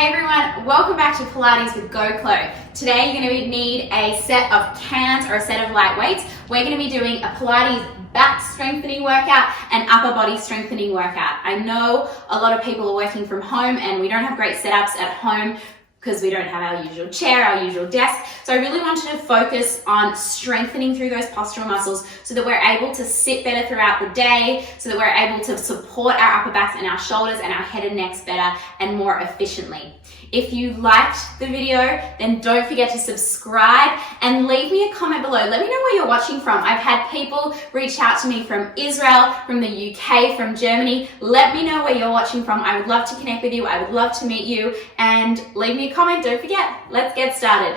Hey everyone, welcome back to Pilates with Go Chlo. Today you're going to need a set of cans or a set of light weights. We're going to be doing a Pilates back strengthening workout and upper body strengthening workout. I know a lot of people are working from home and we don't have great setups at home because we don't have our usual chair, our usual desk. So I really wanted to focus on strengthening through those postural muscles so that we're able to sit better throughout the day, so that we're able to support our upper backs and our shoulders and our head and necks better and more efficiently. If you liked the video, then don't forget to subscribe and leave me a comment below. Let me know where you're watching from. I've had people reach out to me from Israel, from the UK, from Germany. Let me know where you're watching from. I would love to connect with you. I would love to meet you, and leave me a comment. Don't forget. Let's get started.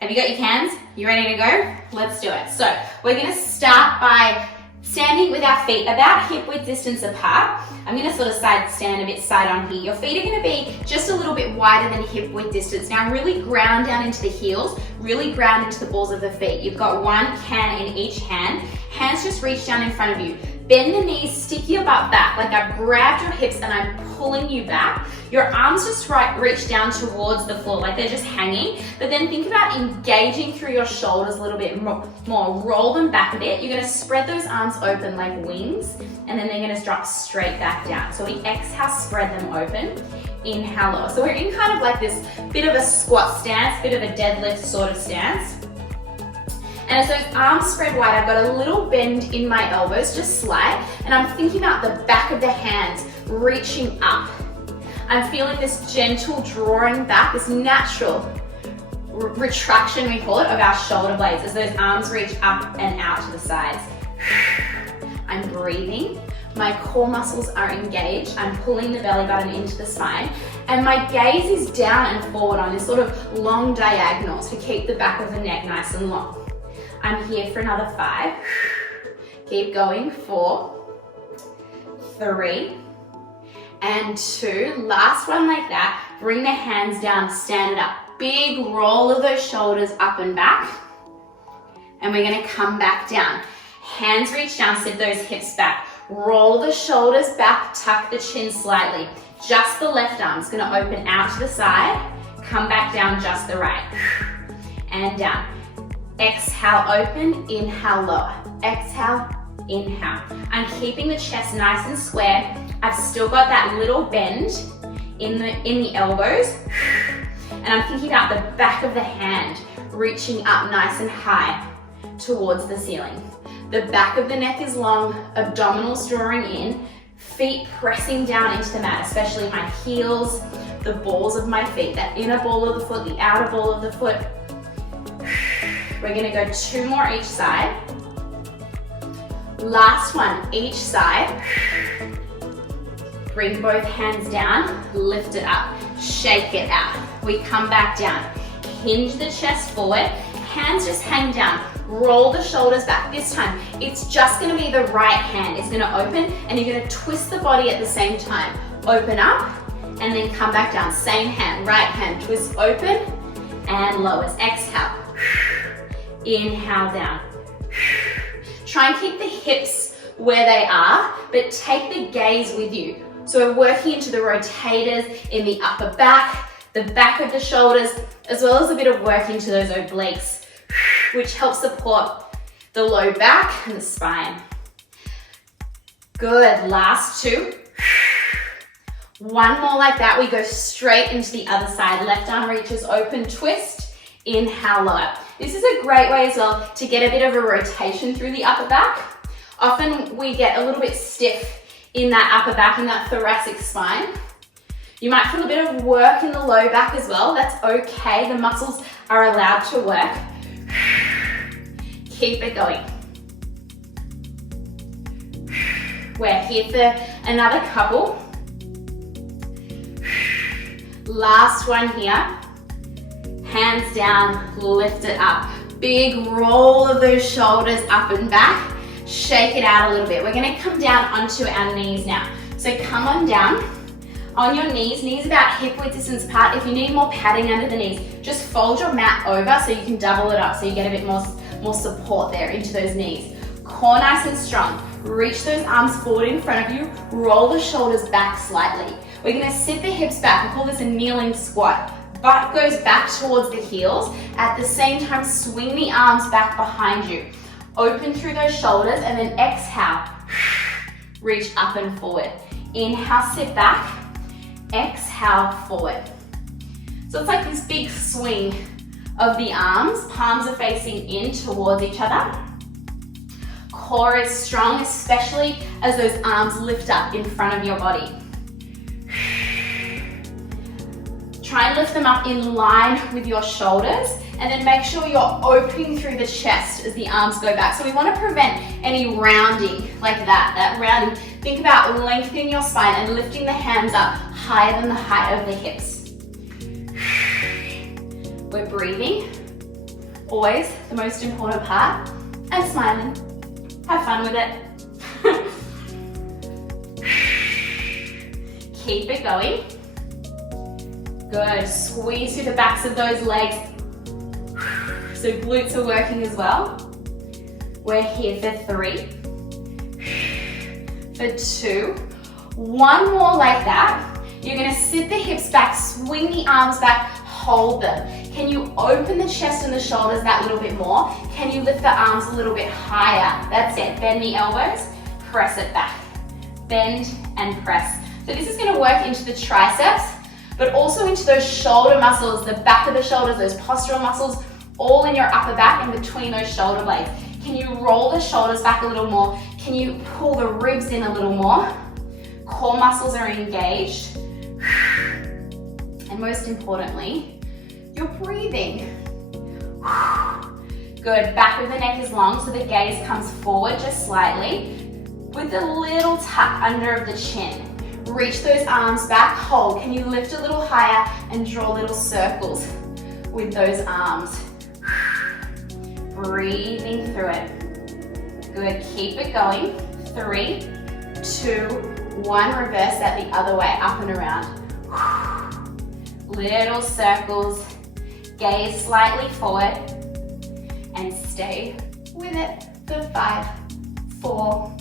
Have you got your cans? You ready to go? Let's do it. So we're going to start by standing with our feet about hip width distance apart. I'm going to sort of stand a bit side on here. Your feet are going to be just a little bit wider than hip width distance. Now really ground down into the heels, really ground into the balls of the feet. You've got one can in each hand. Hands just reach down in front of you. Bend the knees, stick your butt back, like I've grabbed your hips and I'm pulling you back. Your arms just reach down towards the floor, like they're just hanging. But then think about engaging through your shoulders a little bit more. Roll them back a bit. You're gonna spread those arms open like wings, and then they're gonna drop straight back down. So we exhale, spread them open. Inhale, lower. So we're in kind of like this bit of a squat stance, bit of a deadlift sort of stance. And as those arms spread wide, I've got a little bend in my elbows, just slight, and I'm thinking about the back of the hands reaching up. I'm feeling this gentle drawing back, this natural retraction, we call it, of our shoulder blades as those arms reach up and out to the sides. I'm breathing. My core muscles are engaged. I'm pulling the belly button into the spine, and my gaze is down and forward on this sort of long diagonal to keep the back of the neck nice and long. I'm here for another 5. Keep going. 4, 3, and 2. Last one like that. Bring the hands down, stand it up. Big roll of those shoulders up and back. And we're gonna come back down. Hands reach down, sit those hips back. Roll the shoulders back, tuck the chin slightly. Just the left arm's gonna open out to the side. Come back down, just the right. And down. Exhale, open, inhale, lower. Exhale, inhale. I'm keeping the chest nice and square. I've still got that little bend in the elbows. And I'm thinking about the back of the hand reaching up nice and high towards the ceiling. The back of the neck is long, abdominals drawing in, feet pressing down into the mat, especially my heels, the balls of my feet, that inner ball of the foot, the outer ball of the foot. We're gonna go 2 more each side. Last one, each side. Bring both hands down, lift it up, shake it out. We come back down. Hinge the chest forward, hands just hang down. Roll the shoulders back. This time, it's just gonna be the right hand. It's gonna open and you're gonna twist the body at the same time. Open up and then come back down. Same hand, right hand, twist open and lowers. Exhale. Inhale down. Try and keep the hips where they are, but take the gaze with you. So we're working into the rotators in the upper back, the back of the shoulders, as well as a bit of work into those obliques, which helps support the low back and the spine. Good, last 2. One more like that. We go straight into the other side. Left arm reaches open, twist, inhale, lower. This is a great way as well to get a bit of a rotation through the upper back. Often we get a little bit stiff in that upper back, in that thoracic spine. You might feel a bit of work in the low back as well. That's okay. The muscles are allowed to work. Keep it going. We're here for another couple. Last one here. Hands down, lift it up. Big roll of those shoulders up and back. Shake it out a little bit. We're gonna come down onto our knees now. So come on down. On your knees about hip width distance apart. If you need more padding under the knees, just fold your mat over so you can double it up so you get a bit more support there into those knees. Core nice and strong. Reach those arms forward in front of you. Roll the shoulders back slightly. We're gonna sit the hips back. We call this a kneeling squat. Butt goes back towards the heels. At the same time, swing the arms back behind you. Open through those shoulders and then exhale. Reach up and forward. Inhale, sit back. Exhale, forward. So it's like this big swing of the arms. Palms are facing in towards each other. Core is strong, especially as those arms lift up in front of your body. Try and lift them up in line with your shoulders, and then make sure you're opening through the chest as the arms go back. So we want to prevent any rounding like that rounding. Think about lengthening your spine and lifting the hands up higher than the height of the hips. We're breathing, always the most important part, and smiling. Have fun with it. Keep it going. Good, squeeze through the backs of those legs. So glutes are working as well. We're here for 3, for 2, one more like that. You're gonna sit the hips back, swing the arms back, hold them. Can you open the chest and the shoulders that little bit more? Can you lift the arms a little bit higher? That's it, bend the elbows, press it back. Bend and press. So this is gonna work into the triceps, but also into those shoulder muscles, the back of the shoulders, those postural muscles, all in your upper back and between those shoulder blades. Can you roll the shoulders back a little more? Can you pull the ribs in a little more? Core muscles are engaged. And most importantly, you're breathing. Good, back of the neck is long so the gaze comes forward just slightly with a little tuck under of the chin. Reach those arms back, hold. Can you lift a little higher and draw little circles with those arms? Breathing through it. Good, keep it going. 3, 2, 1, reverse that the other way, up and around. Little circles, gaze slightly forward, and stay with it for 5, 4,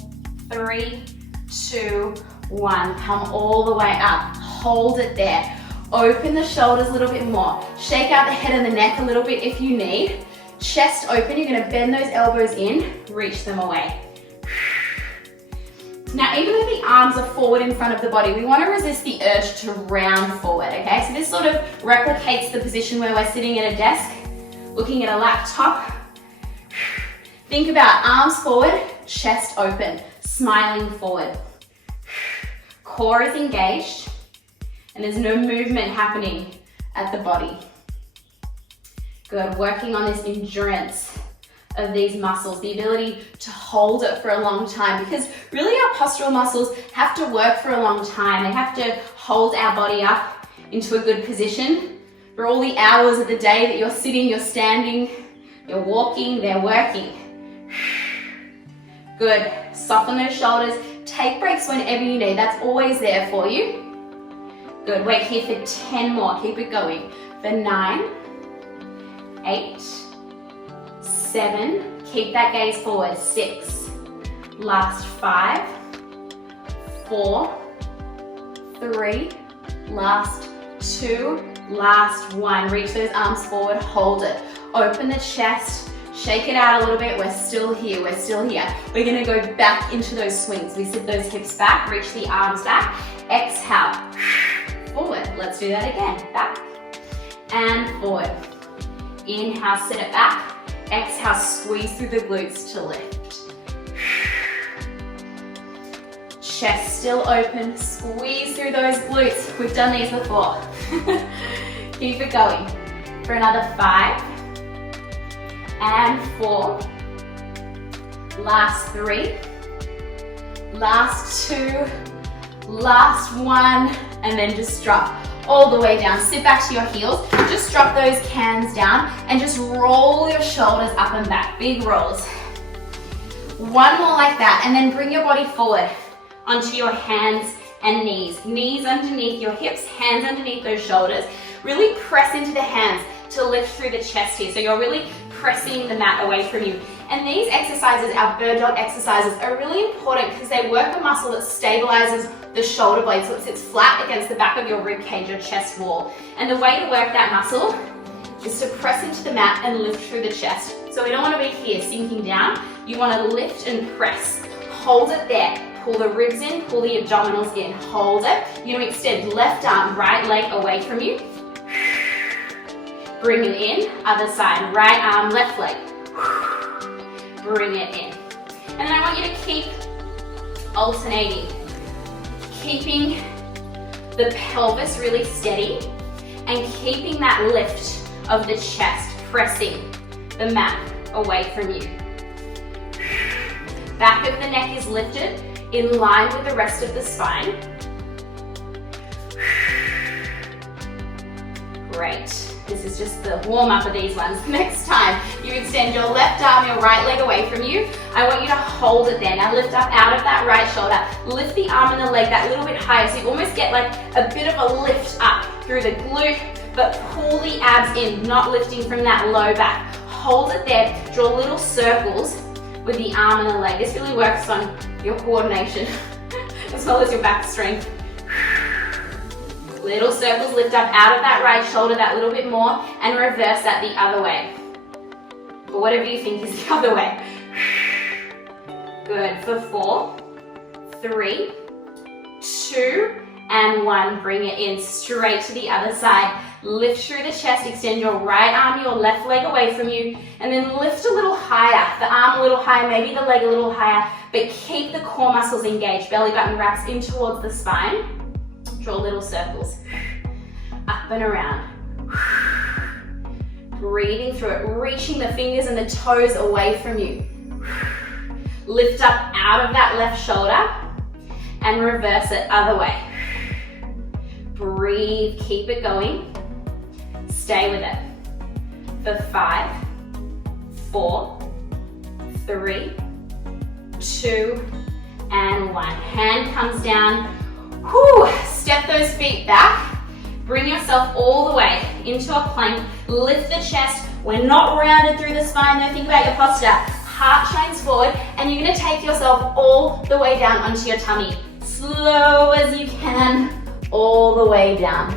3, 2, 1. Come all the way up, hold it there. Open the shoulders a little bit more. Shake out the head and the neck a little bit if you need. Chest open, you're gonna bend those elbows in, reach them away. Now, even though the arms are forward in front of the body, we want to resist the urge to round forward, okay? So this sort of replicates the position where we're sitting at a desk, looking at a laptop. Think about arms forward, chest open, smiling forward. Core is engaged, and there's no movement happening at the body. Good, working on this endurance of these muscles, the ability to hold it for a long time, because really our postural muscles have to work for a long time. They have to hold our body up into a good position for all the hours of the day that you're sitting, you're standing, you're walking, they're working. Good, soften those shoulders, take breaks whenever you need, that's always there for you. Good, wait here for 10 more, keep it going. For 9, 8, 7, keep that gaze forward, 6, last 5, 4, 3, last 2, last 1. Reach those arms forward, hold it. Open the chest, shake it out a little bit. We're still here, we're still here. We're gonna go back into those swings. We sit those hips back, reach the arms back, exhale, forward. Let's do that again, back and forward. Inhale, sit it back. Exhale, squeeze through the glutes to lift. Chest still open, squeeze through those glutes. We've done these before. Keep it going. For another 5 and 4. Last 3. Last 2. Last 1. And then just drop all the way down. Sit back to your heels. Just drop those cans down and just roll your shoulders up and back. Big rolls. One more like that, and then bring your body forward onto your hands and knees. Knees underneath your hips, hands underneath those shoulders. Really press into the hands to lift through the chest here. So you're really pressing the mat away from you. And these exercises, our bird dog exercises, are really important because they work a muscle that stabilizes the shoulder blade so it sits flat against the back of your rib cage or chest wall. And the way to work that muscle is to press into the mat and lift through the chest. So we don't want to be here sinking down. You want to lift and press. Hold it there. Pull the ribs in, pull the abdominals in. Hold it. You're going to extend left arm, right leg away from you. Bring it in. Other side. Right arm, left leg. Bring it in. And then I want you to keep alternating. Keeping the pelvis really steady and keeping that lift of the chest, pressing the mat away from you. Back of the neck is lifted in line with the rest of the spine. Great. This is just the warm up of these ones. Next time you extend your left arm, your right leg away from you, I want you to hold it there. Now lift up out of that right shoulder. Lift the arm and the leg that little bit higher so you almost get like a bit of a lift up through the glute, but pull the abs in, not lifting from that low back. Hold it there. Draw little circles with the arm and the leg. This really works on your coordination as well as your back strength. Little circles, lift up out of that right shoulder that little bit more and reverse that the other way. Or whatever you think is the other way. Good, for 4, 3, 2, and 1. Bring it in straight to the other side. Lift through the chest, extend your right arm, your left leg away from you, and then lift a little higher. The arm a little higher, maybe the leg a little higher, but keep the core muscles engaged. Belly button wraps in towards the spine. Draw little circles, up and around. Breathing through it, reaching the fingers and the toes away from you. Lift up out of that left shoulder and reverse it other way. Breathe, keep it going. Stay with it. For 5, 4, 3, 2, and 1. Hand comes down. Whew. Step those feet back. Bring yourself all the way into a plank. Lift the chest. We're not rounded through the spine though. Think about your posture. Heart shines forward and you're going to take yourself all the way down onto your tummy. Slow as you can, all the way down.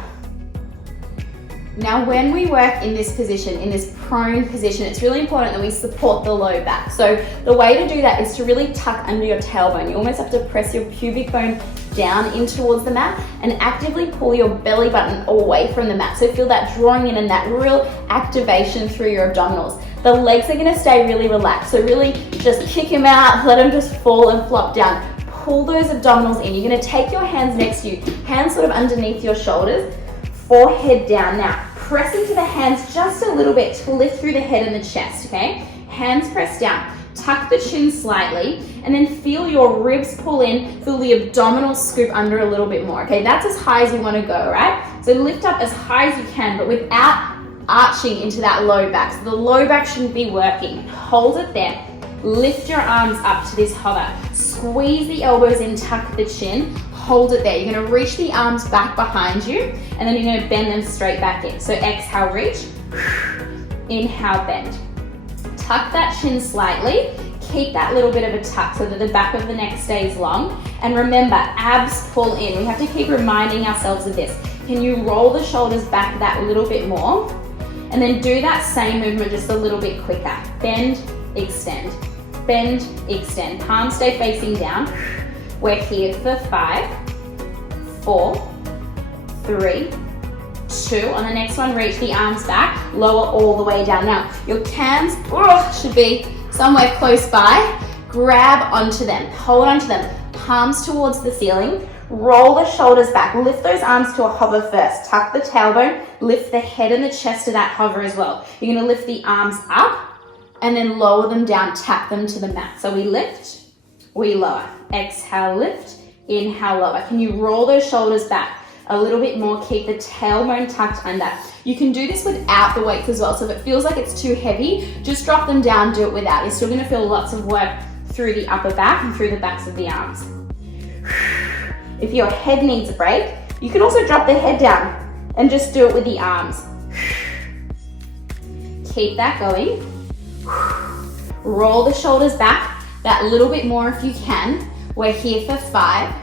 Now when we work in this position, in this prone position, it's really important that we support the low back. So the way to do that is to really tuck under your tailbone. You almost have to press your pubic bone down in towards the mat and actively pull your belly button away from the mat. So feel that drawing in and that real activation through your abdominals. The legs are going to stay really relaxed. So really just kick them out, let them just fall and flop down. Pull those abdominals in. You're going to take your hands next to you, hands sort of underneath your shoulders, forehead down. Now, press into the hands just a little bit to lift through the head and the chest, okay? Hands press down. Tuck the chin slightly, and then feel your ribs pull in, feel the abdominals scoop under a little bit more, okay? That's as high as you want to go, right? So lift up as high as you can, but without arching into that low back. So the low back shouldn't be working. Hold it there. Lift your arms up to this hover. Squeeze the elbows in, tuck the chin. Hold it there. You're going to reach the arms back behind you, and then you're going to bend them straight back in. So exhale, reach. Inhale, bend. Tuck that chin slightly. Keep that little bit of a tuck so that the back of the neck stays long. And remember, abs pull in. We have to keep reminding ourselves of this. Can you roll the shoulders back that little bit more? And then do that same movement just a little bit quicker. Bend, extend. Bend, extend. Palms stay facing down. We're here for 5, 4, 3, 2. On the next one, reach the arms back, lower all the way down. Now, your cans should be somewhere close by. Grab onto them, hold onto them, palms towards the ceiling. Roll the shoulders back, lift those arms to a hover first. Tuck the tailbone, lift the head and the chest to that hover as well. You're going to lift the arms up and then lower them down, tap them to the mat. So we lift, we lower. Exhale, lift, inhale, lower. Can you roll those shoulders back a little bit more? Keep the tailbone tucked under. You can do this without the weights as well. So if it feels like it's too heavy, just drop them down, do it without. You're still going to feel lots of work through the upper back and through the backs of the arms. If your head needs a break, you can also drop the head down and just do it with the arms. Keep that going. Roll the shoulders back that little bit more if you can. We're here for 5,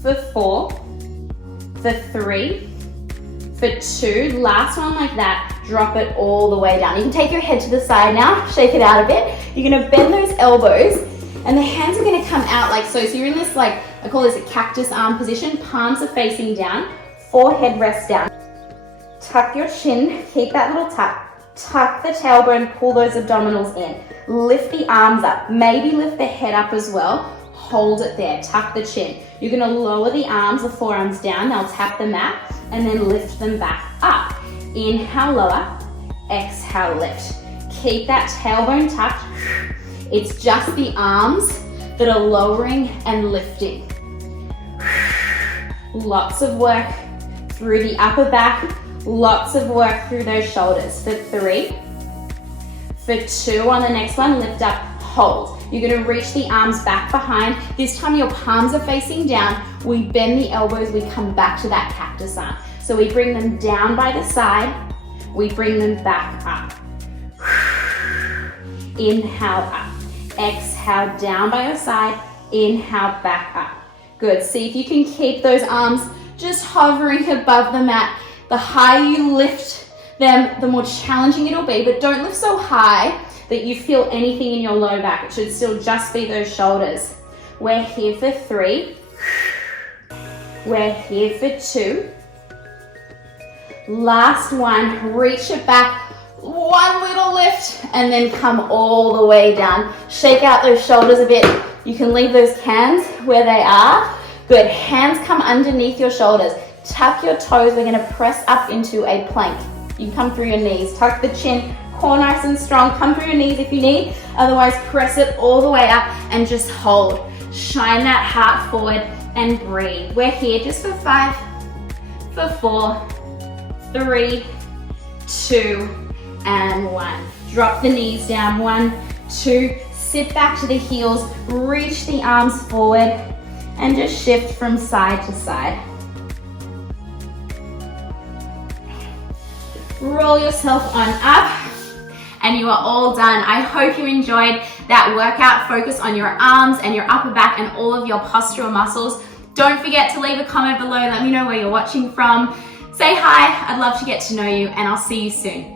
for 4, for 3, for 2. Last one like that. Drop it all the way down. You can take your head to the side now, shake it out a bit. You're gonna bend those elbows and the hands are gonna come out like so. So you're in this, like, I call this a cactus arm position. Palms are facing down, forehead rests down. Tuck your chin, keep that little tuck. Tuck the tailbone, pull those abdominals in. Lift the arms up, maybe lift the head up as well. Hold it there, tuck the chin. You're gonna lower the arms, the forearms down, they'll tap the mat, and then lift them back up. Inhale, lower, exhale, lift. Keep that tailbone tucked. It's just the arms that are lowering and lifting. Lots of work through the upper back, lots of work through those shoulders. For 3, for 2, on the next one, lift up, hold. You're gonna reach the arms back behind. This time your palms are facing down. We bend the elbows, we come back to that cactus arm. So we bring them down by the side, we bring them back up. Inhale up, exhale down by your side, inhale back up. Good, see if you can keep those arms just hovering above the mat. The higher you lift them, the more challenging it'll be, but don't lift so high that you feel anything in your low back. It should still just be those shoulders. We're here for 3. We're here for 2. Last one, reach it back. One little lift and then come all the way down. Shake out those shoulders a bit. You can leave those hands where they are. Good, hands come underneath your shoulders. Tuck your toes, we're gonna press up into a plank. You can come through your knees, tuck the chin, core nice and strong, come through your knees if you need, otherwise press it all the way up and just hold. Shine that heart forward and breathe. We're here just for 5, for 4, 3, 2, and 1. Drop the knees down, 1, 2, sit back to the heels, reach the arms forward, and just shift from side to side. Roll yourself on up, and you are all done. I hope you enjoyed that workout. Focus on your arms and your upper back and all of your postural muscles. Don't forget to leave a comment below. Let me know where you're watching from. Say hi. I'd love to get to know you, and I'll see you soon.